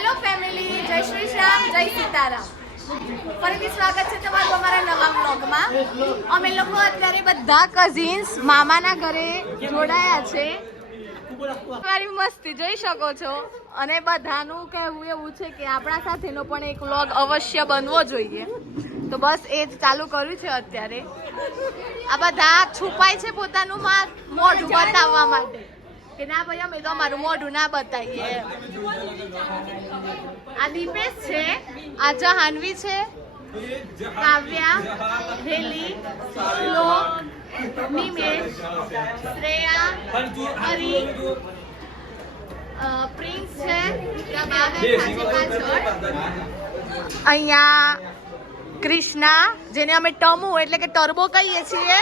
Hello family, જય શ્રી શ્યામ, જય સીતારામ. ફરીથી સ્વાગત છે તમારું અમારા નવા બ્લોગમાં અમે લોકો અત્યારે બધા કઝિન્સ મામાના ઘરે જોડાયા છે. તમારી મસ્તી જોઈ શકો છો. અને બધાનું કહેવું એવું છે કે આપણા સાથેનો પણ એક વ્લોગ અવશ્ય બનવો જોઈએ. તો બસ એ જ ચાલુ કર્યું છે અત્યારે. આ બધા છુપાય છે પોતાનું મોઢું બતાવવા માટે. કે ના ભાઈ, અમે તો અમારું મોઢું ના બતાવીએ. આ દીપેશ છે, આ જહાનવી છે, કાવ્યા હેલી શ્લોક, નિમેશ, શ્રેયા, હરી પ્રિન્સ છે અહીંયા કૃષ્ણા, જેને અમે ટમુ એટલે કે ટર્બો કહીએ છીએ,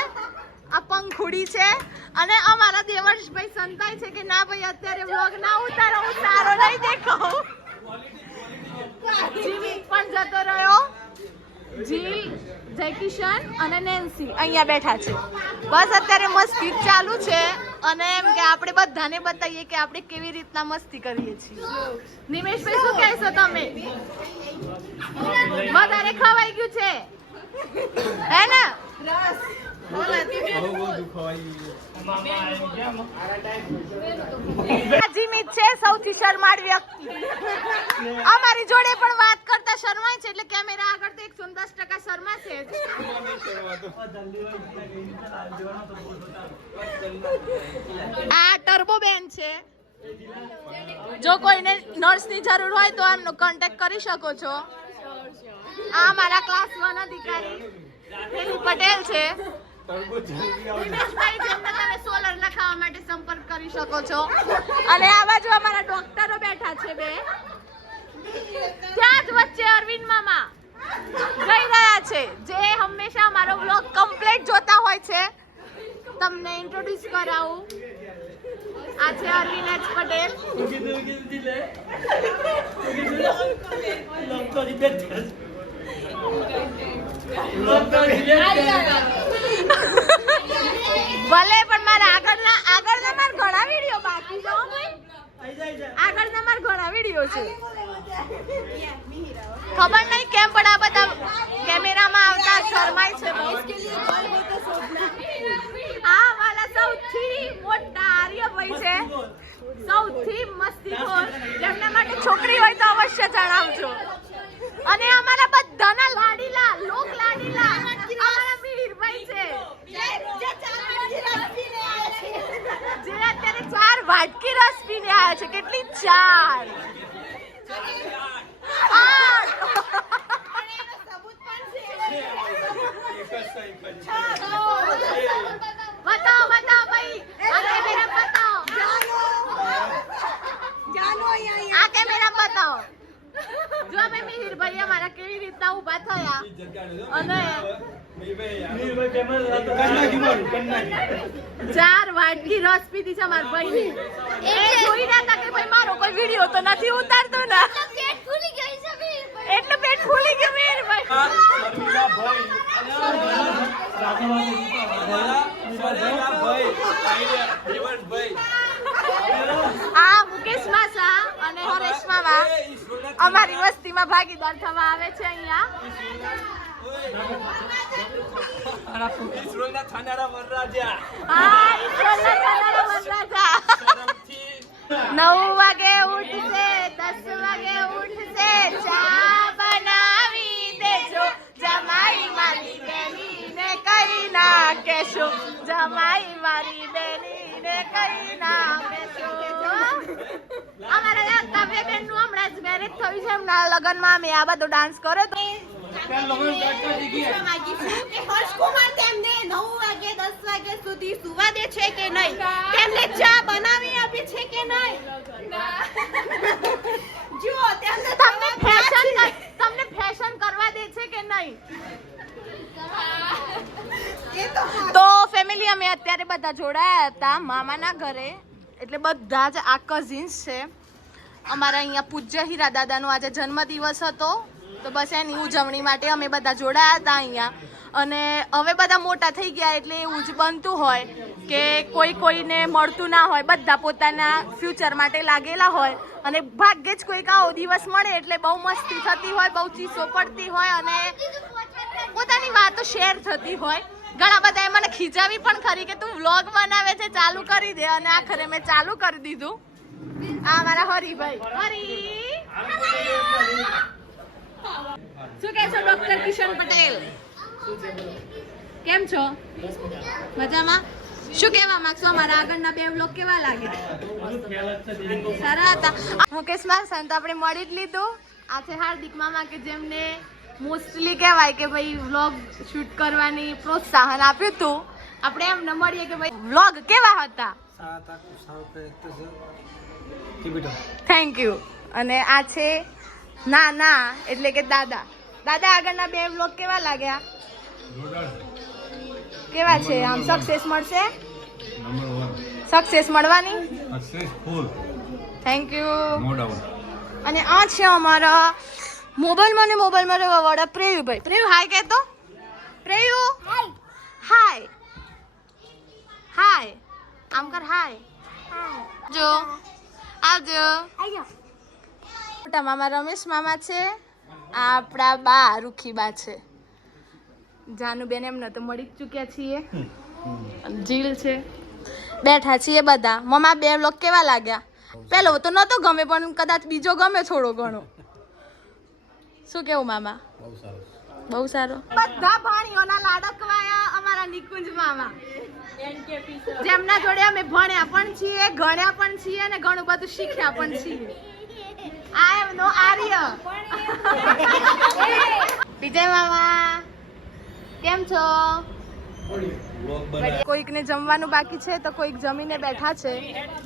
આ પંખુડી છે. અને અમારા દેવર્ષભાઈ સંતાય છે કે ના ભાઈ, અત્યારે વ્લોગ ના ઉતારો, હું સારો નહીં દેખાઉં. પણ જતો રહ્યો. જીલ જયકિશન અને નેન્સી અહીંયા બેઠા છે. બસ અત્યારે મસ્તી ચાલુ છે અને એમ કે આપણે બધાને બતાવીએ કે આપણે કેવી રીતના મસ્તી કરીએ છીએ. નિમેશભાઈ, શું કહેશો તમે? વધારે ખવાઈ ગયું છે. હે ને? જીમિત છે સૌથી શરમાળ વ્યક્તિ. અમારી જોડે પણ વાત કરતા શરમાય છે એટલે કેમેરા આગળ તો એકસો દસ ટકા શરમાશે. છે આ ટર્બો બેન છે. જો કોઈને નર્સની જરૂર હોય તો એમનો કોન્ટેક્ટ કરી શકો છો. આ મારા ક્લાસ વન અધિકારી હેલી પટેલ છે. સોલર લખાવવા માટે સંપર્ક કરી શકો છો. અને આ બાજુ અમારા ડોક્ટરો બેઠા છે બે. ત્યાં જ વચ્ચે અરવિંદ મામા જઈ રહ્યા છે. જે હંમેશા અમારો બ્લોગ કમ્પ્લીટ જોતા હોય છે. તમને ઇન્ટ્રોડ્યુસ કરાવું. આ છે અરવિંદ એચ પટેલ. ભલે, પણ મારા આગળના આગળના મારા ઘણા વીડિયો બાકી છે આગળના મારા ઘણા વીડિયો છે. ખબર નહીં કેમ, પણ આ બધા કેમેરામાં આવતા શરમાય છે આ મારા સૌથી મોટા આર્યભાઈ છે. સૌથી મસ્તીખોર જેમના માટે છોકરી હોય તો અવશ્ય જણાવજો. અને અમારા બધાના લાડીલા લોક લાડીલા. અમારા મીરભાઈ છે. જે અત્યારે ચાર વાટકી રસ પીને આવ્યા છે. કેટલી ચાર. બતાવો બતાવો ભાઈ. આ કેમેરા બતાવો. આ કેમેરા બતાવો. જો અમે મિહિરભાઈ અમારા કેવી રીતના ઊભા થયા. અને ચાર વાટકી રસ પીધી છે મારા ભાઈ એ જોઈ રહ્યા હતા કે ભાઈ મારો કોઈ વીડિયો તો નથી ઉતારતો ને. એટલે પેટ ફૂલી ગયું મિહિરભાઈ આ મુકેશ માસા અને હરેશ મામા અમારી વસ્તીમાં ભાગીદાર થવા આવે છે અહીંયા. નવ વાગે ઉઠશે દસ વાગે ઉઠશે. ચા બનાવી દેજો. જમાઈ મારી કઈ ના કેશો જમાઈ મારી કઈ ના નું હમણાં જ મેરેજ થયું છે એમના લગ્નમાં અમે આ બધો ડાન્સ કર્યો તો. હર્ષકુમાર તેમને નવ વાગે દસ વાગે સુધી સુવા દે છે કે નહીં? તેમને ચા બનાવી આપી છે કે નહીં? જુઓ તેમને તમને ફેશન કરવા દે છે કે નહીં એ તો તો ફેમિલી બધા જોડાયા હતા મામાના ઘરે. એટલે બધા જ આ કઝિન્સ છે. અમારા અહીંયા પૂજ્ય હીરા દાદાનો આજે જન્મદિવસ હતો. તો બસ એની ઉજવણી માટે અમે બધા જોડાયા હતા અહીંયા. અને હવે બધા મોટા થઈ ગયા એટલે એવું જ બનતું હોય કે કોઈ કોઈને મળતું ના હોય. બધા પોતાના ફ્યુચર માટે લાગેલા હોય. અને ભાગ્યે જ કોઈક આવો દિવસ મળે એટલે બહુ મસ્તી થતી હોય, બહુ ચીસો પડતી હોય અને પોતાની વાતો શેર થતી હોય. ઘણા બધા મને ખીજાવી પણ ખરી કે તું વ્લોગ બનાવે છે ચાલુ કરી દે અને આખરે મેં ચાલુ કરી દીધું. આ મારા હરીભાઈ. હરી. શું કહે છો ડોક્ટર કિશન પટેલ? કેમ છો? મજામાં? શું કહેવા માંગશો? મારા આગળના બે વ્લોગ કેવા લાગ્યા સારા હતા. મુકેશ મારસન તો આપણે મળી જ લીધું. આ છે હાર્દિક મામા કે જેમને મોસ્ટલી કહેવાય કે ભાઈ વ્લોગ શૂટ કરવાની પ્રોત્સાહન આપ્યું હતું આપણે એમ ન મળીએ કે ભાઈ વ્લોગ કેવા હતા? થેન્ક યુ અને આ છે ના ના એટલે કે દાદા. દાદા આગળના બે વ્લોગ કેવા લાગ્યા? કેવા છે? આમ સક્સેસ મળશે? સક્સેસ મળવાની? થેન્ક યુ અને આ છે અમારા મોબાઈલમાં ને મોબાઈલમાં રહેવા વાળા પ્રેયુભાઈ. પ્રેયુ હાય કહેતો. પ્રેયુ? હાય. હાય. આમ કર હાય. જો આવજો. મોટા મામા રમેશ મામા છે આ આપણા બા રૂખી બા છે. જાનુબેન એમને તો મળી જ ચૂક્યા છીએ. જીલ છે. બેઠા છીએ બધા. મમા બે લોક કેવા લાગ્યા? પેલો તો નતો ગમે પણ કદાચ બીજો ગમે થોડો ઘણો. શું કેવું મામા? બહુ સારું. બહુ સારો? બધા ભાણીઓના લાડકવાયા અમારા નિકુંજ મામા. જેમના જોડે અમે ભણ્યા પણ છીએ ગણ્યા પણ છીએ અને ઘણું બધું શીખ્યા પણ છીએ. આ એમનો આર્ય વિજય મામા કેમ છો? કોઈકને જમવાનું બાકી છે તો કોઈક જમીને બેઠા છે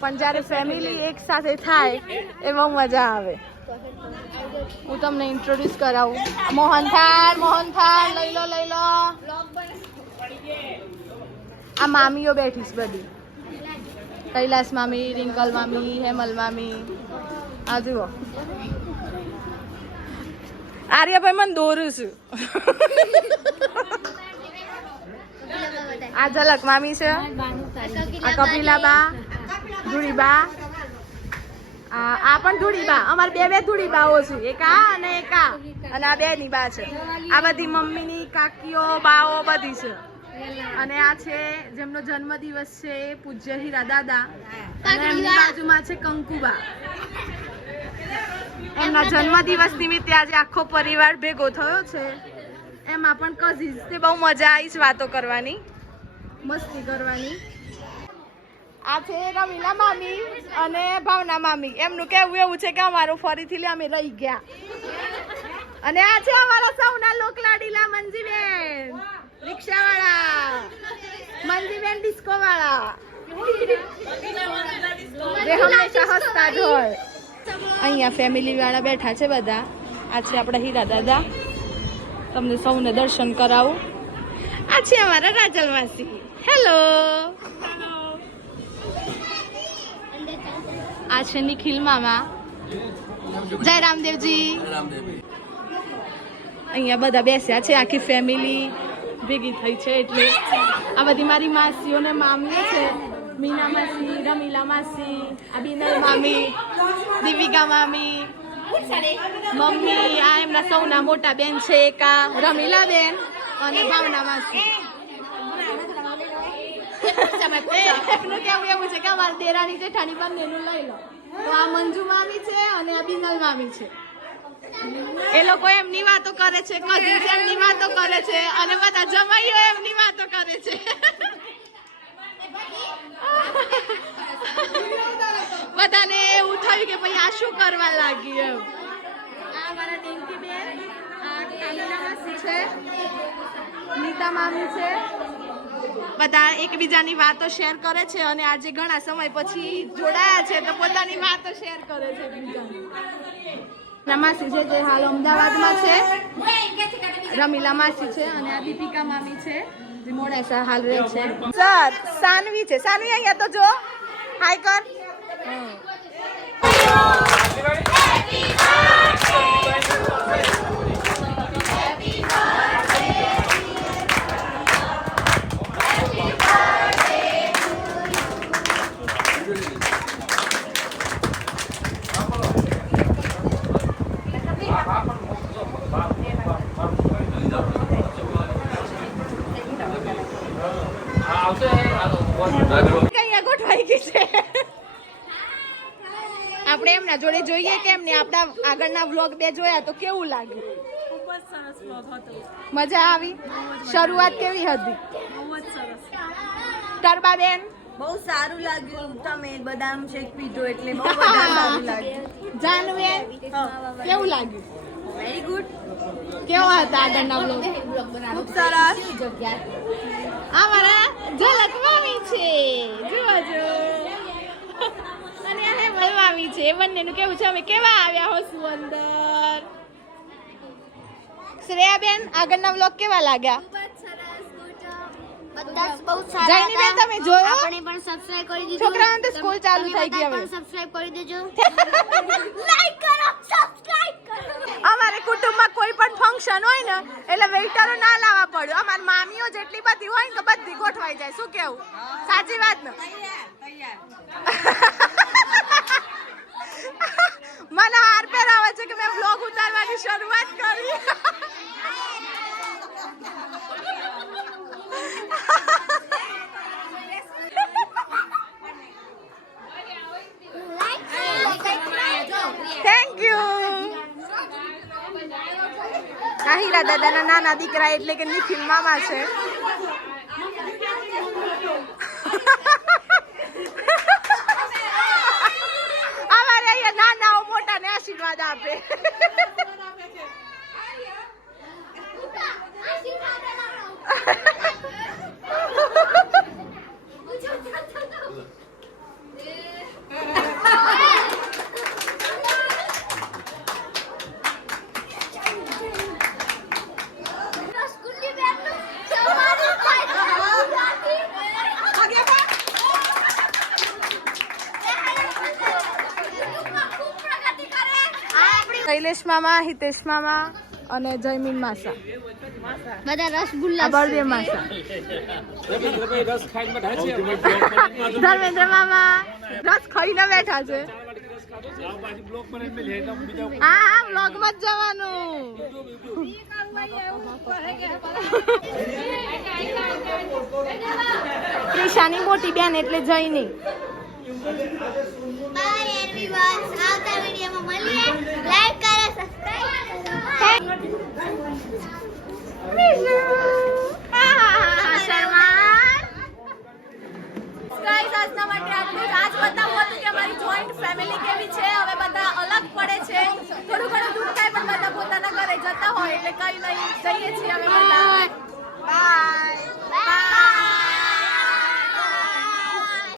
પણ જ્યારે ફેમિલી એક સાથે થાય એ બહુ મજા આવે. હું તમને ઇન્ટ્રોડ્યુસ કરાવું. મોહનથાળ મોહનથાળ લઈ લો લઈ લો. આ મામીઓ બેઠી છે બધી. કૈલાસ મામી, રિંકલ મામી, હેમલ મામી. આ જુઓ. આર્યભાઈ મને દોરું છું. આ ઝલક મામી છે. આ કપિલાબા ધૂળીબા આ પણ ધૂળી બા. અમારે બે બે ધૂળીબાઓ છે. એક આ અને એક આ. અને આ બે ની બા છે. આ બધી મમ્મીની કાકીઓ બાઓ બધી છે. અને આ છે જેમનો જન્મદિવસ છે એ પૂજ્ય હીરા દાદા. અને એમની બાજુમાં છે કંકુબા. એમના જન્મદિવસ નિમિત્તે આજે આખો પરિવાર ભેગો થયો છે. એમાં પણ કઝિન્સ તે બહુ મજા આવી છે વાતો કરવાની. મસ્તી કરવાની. આ છે રમીલા મામી અને ભાવના મામી. એમનું કેવું એવું છે કે અમારું ફરીથી લે અમે રહી ગયા. અને આ છે અમારા સૌના લોકલાડીલા મંજીબેન. રિક્ષાવાળા. મંજીબેન ડિસ્કો વાળા જે હંમેશા હસતા જ હોય. અહીંયા ફેમિલી વાળા બેઠા છે બધા. આ છે આપણા હીરા દાદા. તમને સૌને દર્શન કરાવું. આ છે અમારા રાજલવાસી. હેલો આ છે નિખિલ મામા જય રામદેવજી. અહીંયા બધા બેસ્યા છે, આખી ફેમિલી ભેગી થઈ છે એટલે આ બધી મારી માસીઓ ને મામીઓ છે. મીના માસી, રમીલા માસી, આ બિનલ મામી, દીવિકા મામી, મમ્મી, આ એમના સૌના મોટા બેન છે, એક, રમીલા બેન અને ભાવના માસી. એમનું કેવું, એવું છે કે અમારા દેરાણી જેઠાણી બંનેનું લઈ લો. તો આ મંજુ મામી છે અને આ બિનલ મામી છે. એ લોકો એમની વાતો કરે છે, કઝિન્સ એમની વાતો કરે છે, અને બધા જમાઈઓ એમની વાતો કરે છે. બધાને એવું થયું કે ભાઈ આ શું કરવા લાગી એમ. આ છે, નીતા મામી છે બધા એકબીજાની વાતો શેર કરે છે અને આજે ઘણા સમય પછી જોડાયા છે તો પોતાની વાતો શેર કરે છે એકબીજાની ના માસી છે જે હાલ અમદાવાદમાં છે. રમીલા માસી છે અને આ દીપિકા મામી છે. જે મોડાસા હાલ રહે છે. સર, સાનવી છે. સાનવી અહીંયા તો જો. હાય કર જોઈએ કેમ ને આપણા આગળના વ્લોગ બે જોયા તો કેવું લાગ્યું ખૂબ જ સરસ vlog હતો. મજા આવી? શરૂઆત કેવી હતી? બહુ જ સરસ. બહુ સારું લાગ્યું તમે બદામ શેક પીધો એટલે બહુ સારું લાગ્યું. જાનવેન કેવું લાગ્યું? વેરી ગુડ કેવો હતા આગળના વ્લોગ? ખૂબ સરસ. અમારા ઝલક મામી છે. જુઓ જો અને આ મામી છે એ બંનેનું કેવું છે અમે કેવા આવ્યા હોશું અંદર શ્રેયાબેન આગળના વ્લોગ કેવા લાગ્યા? બેન છોકરાઓને તો સ્કૂલ ચાલુ થઈ ગઈ હવે. પણ સબસ્ક્રાઇબ કરી દેજો. લાઈક કરો સબસ્ક્રાઇબ કરો. અમારે કુટુંબમાં કોઈ પણ ફંક્શન હોય ને એટલે વેઇટરો ના લાવવા પડે. અમારી મામીઓ જેટલી બધી હોય ને બધી ગોઠવાઈ જાય. શું કેવું? સાચી વાત ને? મને હાર પહેરાવે છે કે મેં બ્લોગ ઉતારવાની શરૂઆત કરી. થેન્ક યુ આ દાદાના નાના દીકરા એટલે કે નિખિલ મામા છે. મોટાને આશીર્વાદ આપે સ્કૂલની બેગનું સવારે ખૂબ પ્રગતિ કરે આ શૈલેષ મામા હિતેશ મામા અને જયમીન માસા. બધા રસગુલ્લા બળદેવ માસા. ધર્મેન્દ્ર મામા રસ ખાઈને બેઠા છે. હા હા જ જવાનું. ત્રિશાની મોટી બેન એટલે જયની. બાય એવરીવન આવતા વિડિયોમાં મળીએ. લાઈક